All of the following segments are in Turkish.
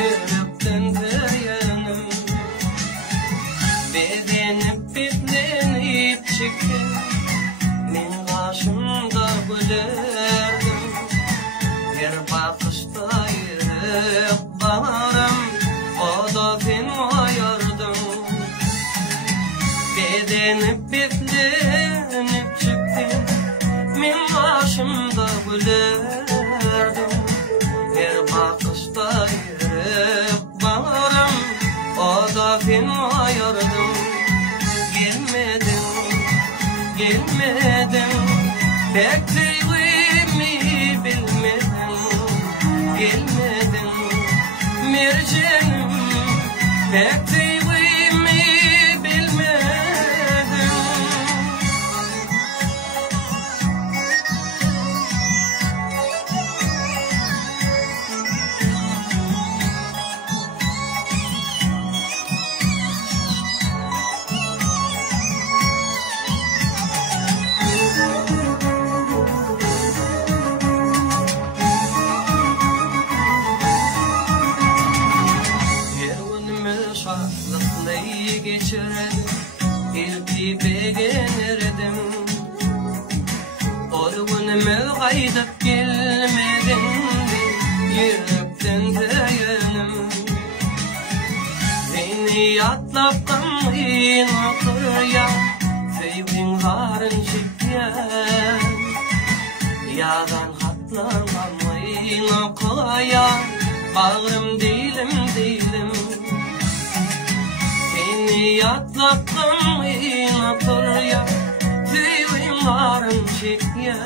yürekten dayanım. Bedenip bitlenip çekin, men karşımda gülerdim. Bir bakışta yürek bağlarım, o da ben ayardım. Bedenip bitlenip çekin, men karşımda gülerdim. Bir bakışta yürek bağlarım, o da ben ayardım. Gelmedin, pek sevimi bilmedin. Gelmedin, mercenim, pek sevimi bilmedin. Şahlıklayı geçirdim, ilgi beğenirdim. O günümü kaydıp gelmedin, yürekten dayanım. Beni atlap kalmayın oturya, sevgin varın çekken. Yadan hatlan kalmayın okuya, bağrım değilim. Yatlattım inatorya, sevim varın çekken.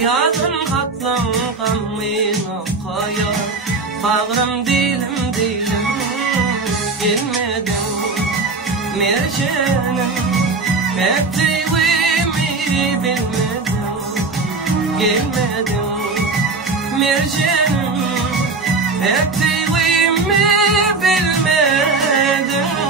Yadın katlanğam inokaya, bağrım değilim. Gelmedin, mercenim, pek sevimi bilmedin. Gelmedin, mercenim, pek sevimi bilmedin.